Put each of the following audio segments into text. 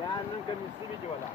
Ya nan kan misi biji wala.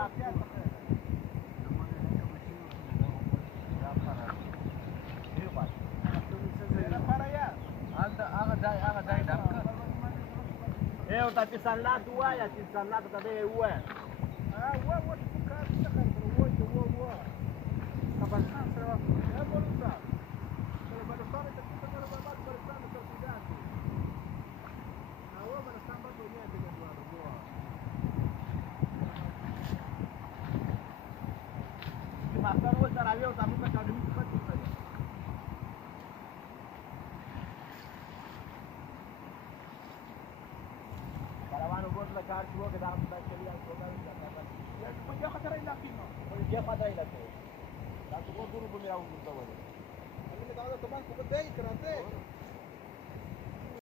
Eu tá pisando lá do ar, pisando lá também é ué. Ah, ué, ué, tu cara, tu cara, ué, ué. Kapan saya? Ya baru sah. Kalau baru sah kita kalau baru sah kita tidak. Awak baru sah baru ni ada dua dua. Makan awak tarawih atau tamu kat demi cepat saja. Karawan ubur la car chuo ke dalam sudah celian solar sudah. Ya, dia kata lagi no. Dia kata lagi. Tak tu guru bumi awak betul. Ini kita ada teman kita deh kerana.